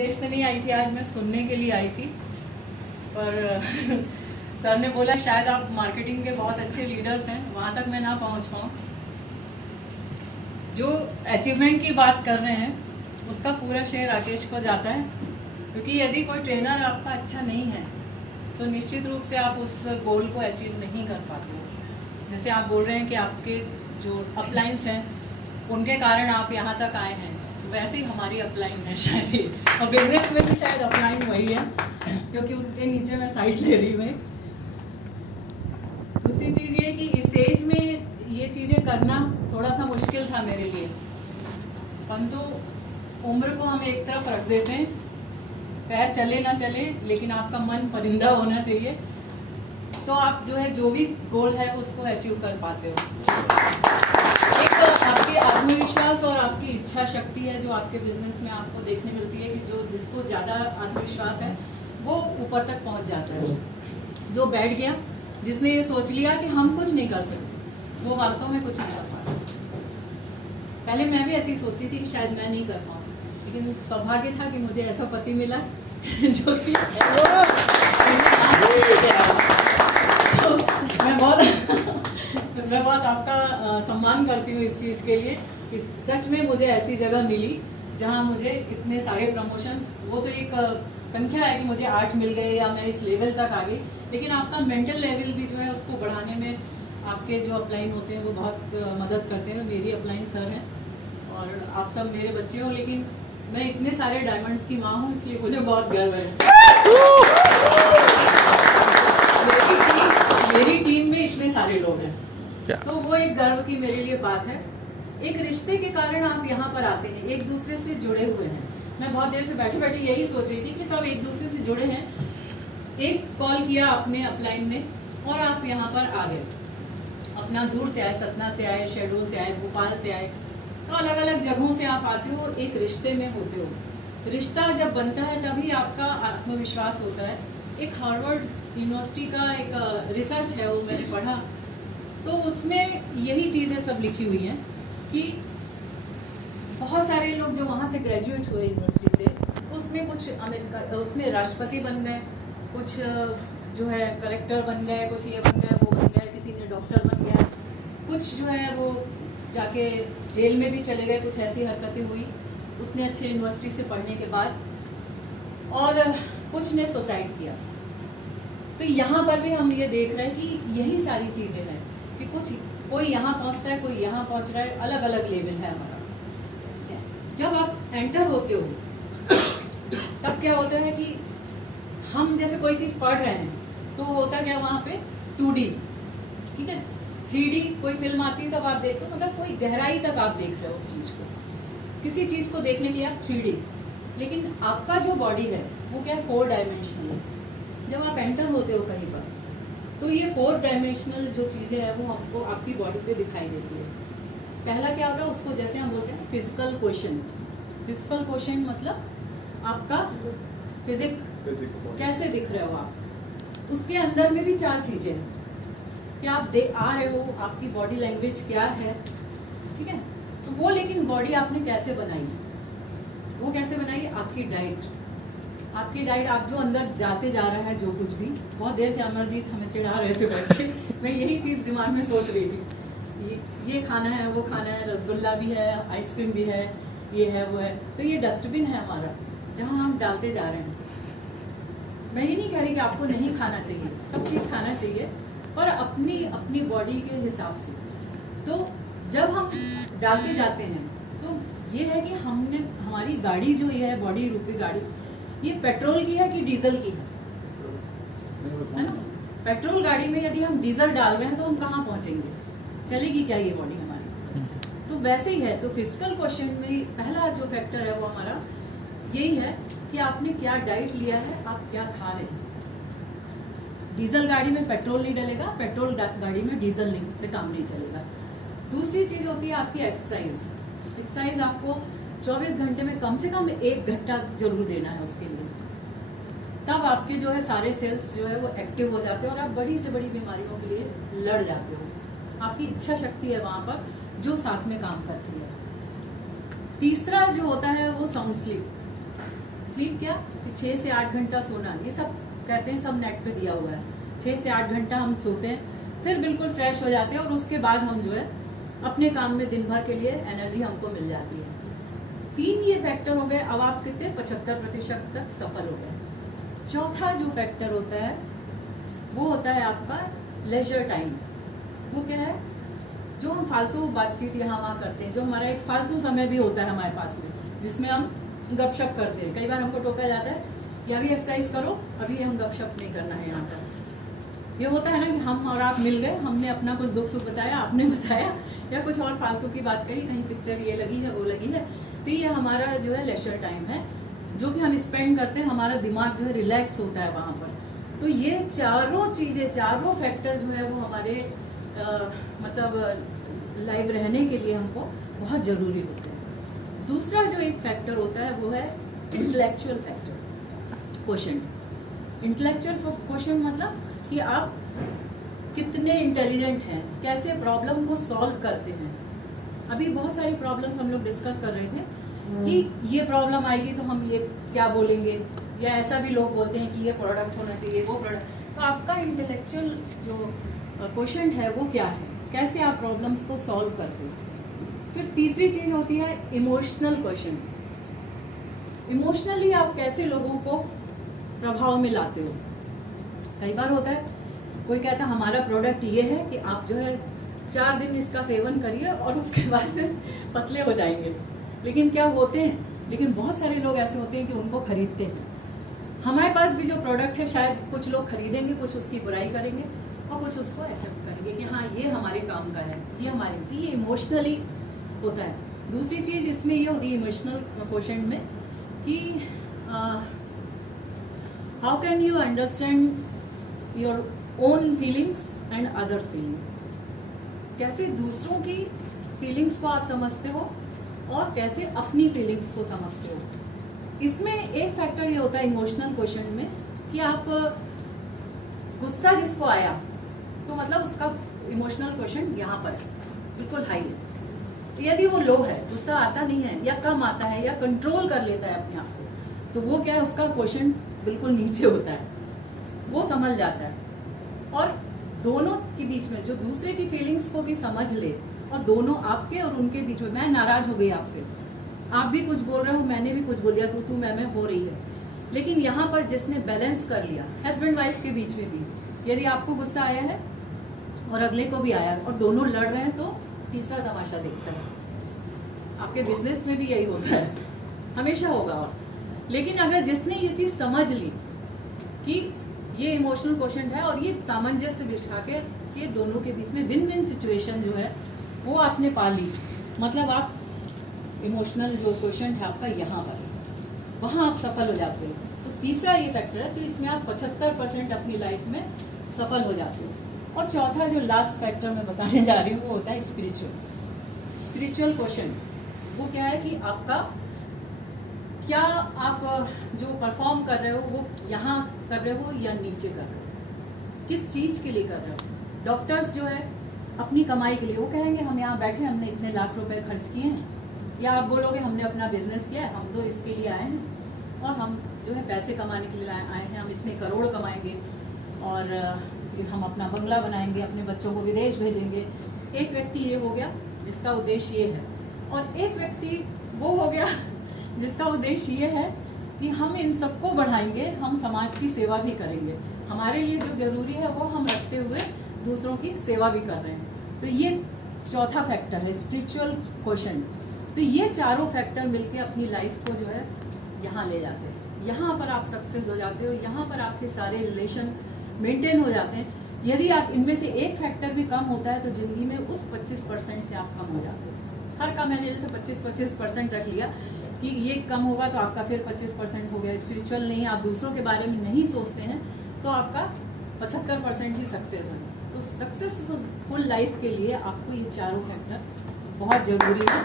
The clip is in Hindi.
उद्देश्य से नहीं आई थी, आज मैं सुनने के लिए आई थी। पर सर ने बोला शायद आप मार्केटिंग के बहुत अच्छे लीडर्स हैं, वहाँ तक मैं ना पहुँच पाऊँ। जो अचीवमेंट की बात कर रहे हैं उसका पूरा श्रेय राकेश को जाता है, क्योंकि यदि कोई ट्रेनर आपका अच्छा नहीं है तो निश्चित रूप से आप उस गोल को अचीव नहीं कर पाते हो। जैसे आप बोल रहे हैं कि आपके जो अपलाइंस हैं उनके कारण आप यहाँ तक आए हैं, तो वैसे ही हमारी अपलाइन है शायद ही, और बिजनेस में भी शायद अपलाइन वही है, क्योंकि उनके नीचे मैं साइड ले रही हूँ। दूसरी चीज़ ये कि इस एज में ये चीज़ें करना थोड़ा सा मुश्किल था मेरे लिए, परंतु उम्र को हम एक तरफ रख देते हैं, पैर चले ना चले लेकिन आपका मन परिंदा होना चाहिए, तो आप जो है जो भी गोल है उसको अचीव कर पाते हो। एक आपके आत्मविश्वास और आपकी इच्छा शक्ति है जो आपके बिजनेस में आपको देखने मिलती है कि जो जिसको ज़्यादा आत्मविश्वास है वो ऊपर तक पहुंच जाता है। जो बैठ गया, जिसने ये सोच लिया कि हम कुछ नहीं कर सकते, वो वास्तव में कुछ नहीं कर पाता। पहले मैं भी ऐसी सोचती थी कि शायद मैं नहीं कर पाऊँ, लेकिन सौभाग्य था कि मुझे ऐसा पति मिला जो कि तो मैं बहुत आपका सम्मान करती हूँ इस चीज़ के लिए कि सच में मुझे ऐसी जगह मिली जहाँ मुझे इतने सारे प्रमोशंस, वो तो एक संख्या है कि मुझे 8 मिल गए या मैं इस लेवल तक आ गई, लेकिन आपका मेंटल लेवल भी जो है उसको बढ़ाने में आपके जो अपलाइन होते हैं वो बहुत मदद करते हैं। मेरी अपलाइन सर हैं और आप सब मेरे बच्चे हो, लेकिन मैं इतने सारे डायमंड्स की माँ हूँ, इसलिए मुझे बहुत गर्व है। मेरी टीम में इतने सारे लोग हैं, तो वो एक गर्व की मेरे लिए बात है। एक रिश्ते के कारण आप यहाँ पर आते हैं, एक दूसरे से जुड़े हुए हैं। मैं बहुत देर से बैठे बैठे यही सोच रही थी कि सब एक दूसरे से जुड़े हैं। एक कॉल किया आपने अपलाइन ने और आप यहाँ पर आ गए, अपना दूर से आए, सतना से आए, शेडोल से आए, भोपाल से आए, तो अलग अलग जगहों से आप आते हो, एक रिश्ते में होते हो। रिश्ता जब बनता है तभी आपका आत्मविश्वास होता है। एक हार्वर्ड यूनिवर्सिटी का एक रिसर्च है, वो मैंने पढ़ा, तो उसमें यही चीज़ें सब लिखी हुई हैं कि बहुत सारे लोग जो वहाँ से ग्रेजुएट हुए यूनिवर्सिटी से, उसमें कुछ अमेरिका उसमें राष्ट्रपति बन गए, कुछ जो है कलेक्टर बन गए, कुछ ये बन गए, वो बन गए, किसी ने डॉक्टर बन गया, कुछ जो है वो जाके जेल में भी चले गए, कुछ ऐसी हरकतें हुई उतने अच्छे यूनिवर्सिटी से पढ़ने के बाद, और कुछ ने सुसाइड किया। तो यहाँ पर भी हम ये देख रहे हैं कि यही सारी चीज़ें हैं कि कोई यहाँ पहुँचता है, कोई यहाँ पहुँच रहा है, अलग अलग लेवल है हमारा। जब आप एंटर होते हो तब क्या होता है कि हम जैसे कोई चीज़ पढ़ रहे हैं तो होता क्या वहाँ पे 2D, ठीक है, 3D कोई फिल्म आती है तब आप देखते हो, मतलब कोई गहराई तक आप देख रहे हो उस चीज़ को। किसी चीज़ को देखने के लिए आप 3D, लेकिन आपका जो बॉडी है वो क्या है, 4 डायमेंशनल है। जब आप एंटर होते हो कहीं पर तो ये 4 डायमेंशनल जो चीज़ें हैं वो आपको आपकी बॉडी पे दिखाई देती है। पहला क्या होता है, उसको जैसे हम बोलते हैं फिजिकल क्वेश्चन। फिजिकल क्वेश्चन मतलब आपका फिजिक कैसे दिख रहे हो आप। उसके अंदर में भी 4 चीज़ें हैं कि आप आ रहे हो, आपकी बॉडी लैंग्वेज क्या है, ठीक है, तो वो, लेकिन बॉडी आपने कैसे बनाई, वो कैसे बनाई, आपकी डाइट। आपकी डाइट, आप जो अंदर जाते जा रहा है जो कुछ भी, बहुत देर से अमरजीत हमें चिढ़ा रहे थे बैठ के, मैं यही चीज़ दिमाग में सोच रही थी, ये खाना है, वो खाना है, रसगुल्ला भी है, आइसक्रीम भी है, ये है, वो है, तो ये डस्टबिन है हमारा जहाँ हम डालते जा रहे हैं। मैं ये नहीं कह रही कि आपको नहीं खाना चाहिए, सब चीज़ खाना चाहिए, पर अपनी बॉडी के हिसाब से। तो जब हम डालते जाते हैं तो ये है कि हमने, हमारी गाड़ी जो ये है, बॉडी रूपी गाड़ी, ये पेट्रोल की है कि डीजल की है ना। पेट्रोल गाड़ी में यदि हम डीजल डाल रहे हैं तो हम कहाँ पहुँचेंगे, चलेगी क्या ये बॉडी हमारी। तो वैसे ही है, तो फिजिकल क्वेश्चन में पहला जो फैक्टर है वो हमारा यही है कि आपने क्या डाइट लिया है, आप क्या खा रहे हैं। डीजल गाड़ी में पेट्रोल नहीं डलेगा, पेट्रोल गाड़ी में डीजल नहीं से काम नहीं चलेगा। दूसरी चीज़ होती है आपकी एक्सरसाइज। एक्सरसाइज आपको 24 घंटे में कम से कम 1 घंटा जरूर देना है उसके लिए, तब आपके जो है सारे सेल्स जो है वो एक्टिव हो जाते हैं और आप बड़ी से बड़ी बीमारियों के लिए लड़ जाते हो। आपकी इच्छा शक्ति है वहाँ पर जो साथ में काम करती है। तीसरा जो होता है वो साउंड स्लीप। स्लीप क्या कि 6 से 8 घंटा सोना, ये सब कहते हैं, सब नेट पे दिया हुआ है। 6 से 8 घंटा हम सोते हैं, फिर बिल्कुल फ्रेश हो जाते हैं और उसके बाद हम जो है अपने काम में दिन भर के लिए एनर्जी हमको मिल जाती है। 3 ये फैक्टर हो गए। अब आप कितने 75% तक सफल हो गए। चौथा जो फैक्टर होता है वो होता है आपका लेजर टाइम। वो क्या है? जो हम फालतू बातचीत यहाँ वहाँ करते हैं, जो हमारा एक फालतू समय भी होता है हमारे पास में, जिसमें हम गपशप करते हैं। कई बार हमको टोका जाता है कि अभी एक्सरसाइज करो, अभी हम गपशप नहीं करना है यहाँ पर। ये होता है ना कि हम और आप मिल गए, हमने अपना कुछ दुख सुख बताया, आपने बताया, या कुछ और फालतू की बात करी, कहीं पिक्चर ये लगी है वो लगी है। तो ये हमारा जो है लेजर टाइम है, जो कि हम स्पेंड करते हैं। हमारा दिमाग जो है रिलैक्स होता है वहाँ पर। तो ये चारों चीज़ें, चारों फैक्टर जो है वो हमारे मतलब लाइव रहने के लिए हमको बहुत ज़रूरी होते हैं। दूसरा जो एक फैक्टर होता है वो है intellectual factor, quotient. Intellectual quotient मतलब कि आप कितने इंटेलिजेंट हैं, कैसे प्रॉब्लम को सॉल्व करते हैं। अभी बहुत सारी प्रॉब्लम्स हम लोग डिस्कस कर रहे थे कि ये प्रॉब्लम आएगी तो हम ये क्या बोलेंगे, या ऐसा भी लोग बोलते हैं कि ये प्रोडक्ट होना चाहिए, वो प्रोडक्ट। तो आपका इंटेलेक्चुअल जो क्वोशंट है वो क्या है, कैसे आप प्रॉब्लम्स को सॉल्व करते हैं। फिर तीसरी चीज़ होती है इमोशनल क्वोशंट। इमोशनली आप कैसे लोगों को प्रभाव में लाते हो। कई बार होता है कोई कहता है हमारा प्रोडक्ट ये है कि आप जो है 4 दिन इसका सेवन करिए और उसके बाद पतले हो जाएंगे। लेकिन क्या होते हैं, लेकिन बहुत सारे लोग ऐसे होते हैं कि उनको खरीदते हैं। हमारे पास भी जो प्रोडक्ट है शायद कुछ लोग खरीदेंगे, कुछ उसकी बुराई करेंगे और कुछ उसको एक्सेप्ट करेंगे कि हाँ ये हमारे काम का है, ये हमारे, ये इमोशनली होता है। दूसरी चीज़ इसमें ये होती है इमोशनल क्वोशंट में कि how can you understand your own feelings and others feeling. कैसे दूसरों की फीलिंग्स को आप समझते हो और कैसे अपनी फीलिंग्स को समझते हो। इसमें एक फैक्टर ये होता है इमोशनल क्वोशंट में कि आप गुस्सा जिसको आया तो मतलब उसका इमोशनल क्वोशंट यहाँ पर बिल्कुल हाई है। यदि वो लो है, गुस्सा आता नहीं है या कम आता है या कंट्रोल कर लेता है अपने आप को, तो वो क्या है, उसका क्वोशंट बिल्कुल नीचे होता है, वो समझ जाता है। और दोनों के बीच में जो दूसरे की फीलिंग्स को भी समझ ले, और दोनों आपके और उनके बीच में, मैं नाराज हो गई आपसे, आप भी कुछ बोल रहे हो, मैंने भी कुछ बोल दिया, तू मैं हो रही है, लेकिन यहाँ पर जिसने बैलेंस कर लिया, हस्बैंड वाइफ के बीच में भी यदि आपको गुस्सा आया है और अगले को भी आया और दोनों लड़ रहे हैं, तो तीसरा तमाशा देखता है। आपके बिजनेस में भी यही होता है, हमेशा होगा। और लेकिन अगर जिसने ये चीज़ समझ ली कि ये इमोशनल क्वोशंट है और ये सामंजस्य बिठा के ये दोनों के बीच में विन विन सिचुएशन जो है वो आपने पा ली, मतलब आप इमोशनल जो क्वोशंट है आपका यहाँ पर, वहाँ आप सफल हो जाते हो। तो तीसरा ये फैक्टर है, तो इसमें आप 75% अपनी लाइफ में सफल हो जाते हो। और चौथा जो लास्ट फैक्टर मैं बताने जा रही हूँ वो होता है स्पिरिचुअल क्वोशंट। वो क्या है कि आपका क्या आप जो परफॉर्म कर रहे हो वो यहाँ कर रहे हो या नीचे कर रहे हो, किस चीज़ के लिए कर रहे हो। डॉक्टर्स जो है अपनी कमाई के लिए, वो कहेंगे हम यहाँ बैठे हमने इतने लाख रुपए खर्च किए हैं, या आप बोलोगे हमने अपना बिजनेस किया है, हम तो इसके लिए आए हैं और हम जो है पैसे कमाने के लिए आए हैं, हम इतने करोड़ कमाएंगे और फिर हम अपना बंगला बनाएंगे, अपने बच्चों को विदेश भेजेंगे। एक व्यक्ति ये हो गया जिसका उद्देश्य ये है, और एक व्यक्ति वो हो गया जिसका उद्देश्य ये है कि हम इन सबको बढ़ाएंगे, हम समाज की सेवा भी करेंगे, हमारे लिए जो जरूरी है वो हम रखते हुए दूसरों की सेवा भी कर रहे हैं। तो ये चौथा फैक्टर है स्पिरिचुअल क्वोशंट। तो ये चारों फैक्टर मिलके अपनी लाइफ को जो है यहाँ ले जाते हैं, यहाँ पर आप सक्सेस हो जाते हो, यहाँ पर आपके सारे रिलेशन मेंटेन हो जाते हैं। यदि आप इनमें से एक फैक्टर भी कम होता है तो ज़िंदगी में उस 25% से आप कम हो जाते हो। हर का मैंने जैसे 25% रख लिया कि ये कम होगा तो आपका फिर 25% हो गया। स्पिरिचुअल नहीं, आप दूसरों के बारे में नहीं सोचते हैं तो आपका 75% ही सक्सेस है। तो सक्सेसफुल लाइफ के लिए आपको ये चारों फैक्टर बहुत ज़रूरी है।